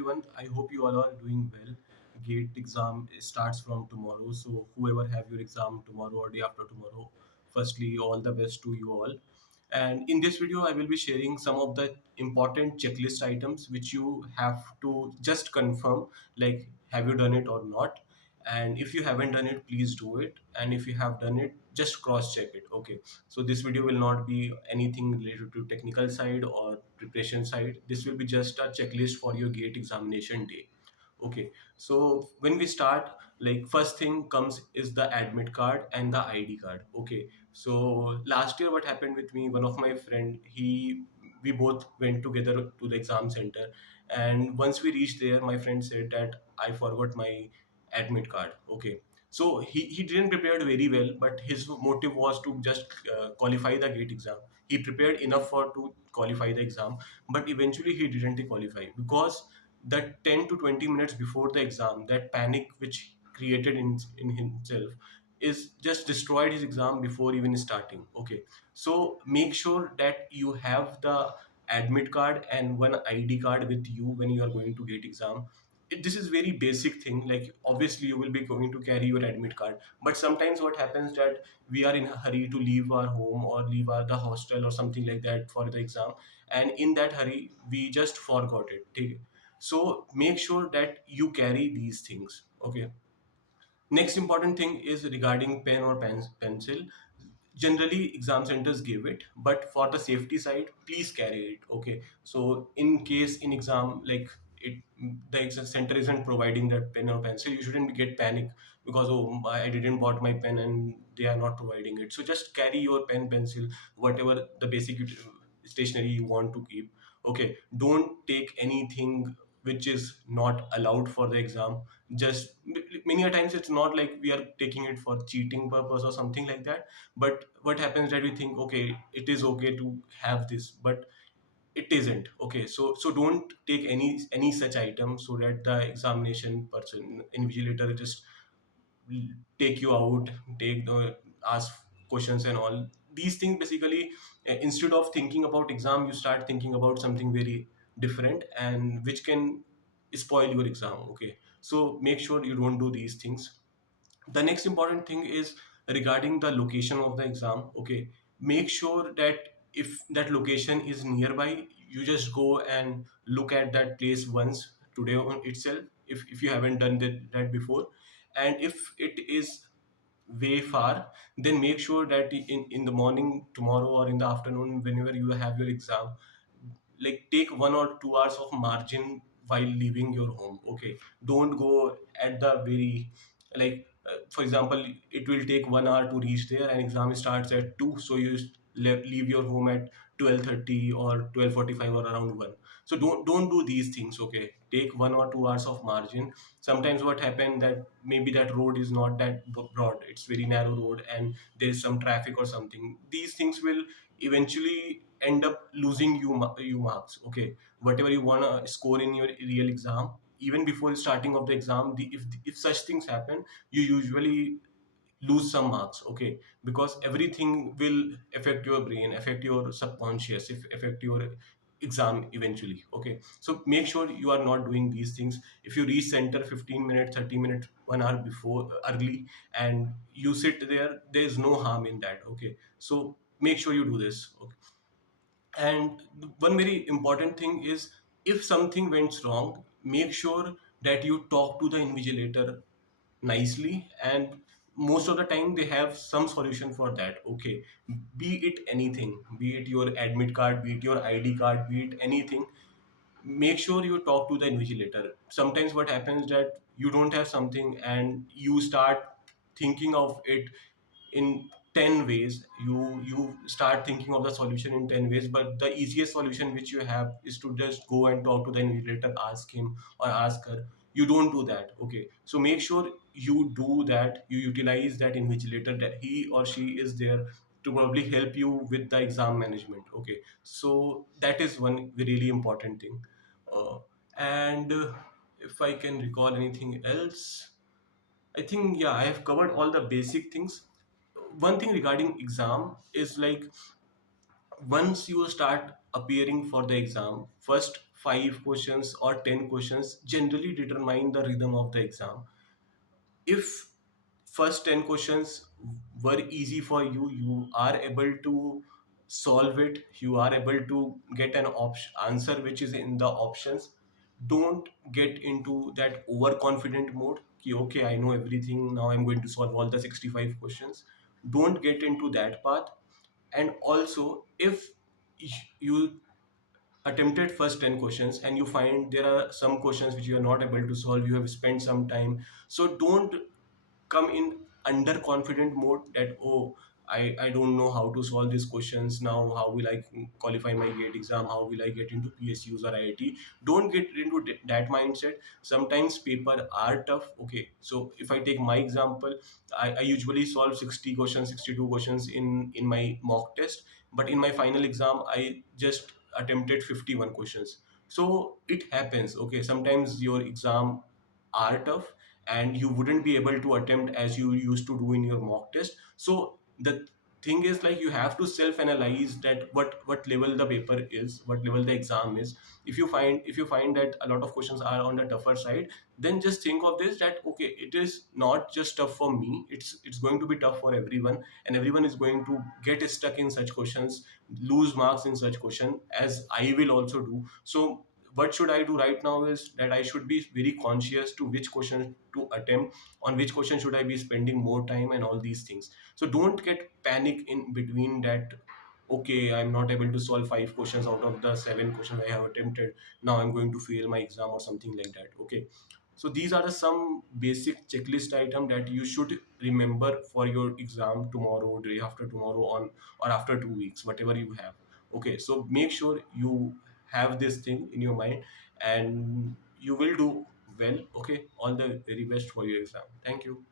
everyone. I hope you all are doing well. GATE exam starts from tomorrow, so whoever have your exam tomorrow or day after tomorrow, firstly, all the best to you all. And in this video, I will be sharing some of the important checklist items which you have to just confirm, like have you done it or not. And if you haven't done it, please do it. And if you have done it, just cross check it. Okay. So this video will not be anything related to technical side or preparation side. This will be just a checklist for your GATE examination day. Okay, so when we start, like first thing comes is the admit card and the ID card. Okay, so last year what happened with me, one of my friend, we both went together to the exam center, and once we reached there, my friend said that I forgot my admit card. Okay, so he didn't prepare very well, but his motive was to just qualify the GATE exam. He prepared enough for to qualify the exam, but eventually he didn't qualify because that 10 to 20 minutes before the exam, that panic which created in himself is just destroyed his exam before even starting. Okay, so make sure that you have the admit card and one ID card with you when you are going to GATE exam. This is very basic thing. Like obviously you will be going to carry your admit card, but sometimes what happens that we are in a hurry to leave our home or leave the hostel or something like that for the exam, and in that hurry we just forgot it. Okay, so make sure that you carry these things. Okay, next important thing is regarding pen or pencil. Generally exam centers give it, but for the safety side, please carry it. Okay, so in case in exam, like it the exam center isn't providing that pen or pencil, you shouldn't get panic because oh, I didn't bought my pen and they are not providing it. So just carry your pen, pencil, whatever the basic stationery you want to keep. Okay, don't take anything which is not allowed for the exam. Just many a times it's not like we are taking it for cheating purpose or something like that, but what happens that we think okay, it is okay to have this, but it isn't. Okay, so don't take any such item so that the examination person invigilator just take you out, take the ask questions and all these things. Basically, instead of thinking about exam, you start thinking about something very different and which can spoil your exam. Okay, so make sure you don't do these things. The next important thing is regarding the location of the exam. Okay, make sure that if that location is nearby, you just go and look at that place once today on itself, if you haven't done that before. And if it is way far, then make sure that in the morning tomorrow or in the afternoon whenever you have your exam, like take 1 or 2 hours of margin while leaving your home. Okay, don't go at the very, like for example, it will take 1 hour to reach there and exam starts at 2, so you leave your home at 12:30 or 12:45 or around 1. So don't do these things. Okay, take 1 or 2 hours of margin. Sometimes what happen that maybe that road is not that broad, it's very narrow road and there's some traffic or something. These things will eventually end up losing you marks. Okay, whatever you want to score in your real exam, even before starting of the exam, if such things happen, you usually lose some marks. Okay, because everything will affect your brain, affect your subconscious, if affect your exam eventually. Okay, so make sure you are not doing these things. If you reach center 15 minutes, 30 minutes, 1 hour before early, and you sit there, there is no harm in that. Okay, so make sure you do this. Okay, and one very important thing is, if something went wrong, make sure that you talk to the invigilator nicely, and most of the time they have some solution for that. Okay, be it anything, be it your admit card, be it your ID card, be it anything, make sure you talk to the invigilator. Sometimes what happens that you don't have something and you start thinking of it in 10 ways. You start thinking of the solution in 10 ways, but the easiest solution which you have is to just go and talk to the invigilator, ask him or ask her. You don't do that. Okay, so make sure you do that, you utilize that invigilator, that he or she is there to probably help you with the exam management. Okay, so that is one really important thing. And if I can recall anything else, I think, yeah, I have covered all the basic things. One thing regarding exam is like, once you start appearing for the exam, first 5 questions or 10 questions generally determine the rhythm of the exam. If first 10 questions were easy for you, you are able to solve it, you are able to get an answer which is in the options. Don't get into that overconfident mode ki, okay, I know everything, now I'm going to solve all the 65 questions. Don't get into that path. And also, if you attempted first 10 questions and you find there are some questions which you are not able to solve, you have spent some time, so don't come in underconfident mode that, oh, I don't know how to solve these questions now, how will I qualify my gate exam, how will I get into PSUs or IIT. Don't get into that mindset. Sometimes paper are tough. Okay, so if I take my example, I usually solve 60 questions, 62 questions in my mock test, but in my final exam I just attempted 51 questions. So it happens. Okay, sometimes your exam are tough and you wouldn't be able to attempt as you used to do in your mock test. So the thing is, like, you have to self analyze that what level the paper is, what level the exam is. If you find that a lot of questions are on the tougher side, then just think of this, that okay, it is not just tough for me, it's going to be tough for everyone, and everyone is going to get stuck in such questions, lose marks in such question, as I will also do. So what should I do right now is that I should be very conscious to which question to attempt, on which question should I be spending more time, and all these things. So don't get panic in between that, okay, I'm not able to solve 5 questions out of the 7 questions I have attempted, now I'm going to fail my exam or something like that. Okay, so these are the some basic checklist item that you should remember for your exam tomorrow, day after tomorrow, on or after 2 weeks, whatever you have. Okay, so make sure you have this thing in your mind, and you will do well. Okay, all the very best for your exam. Thank you.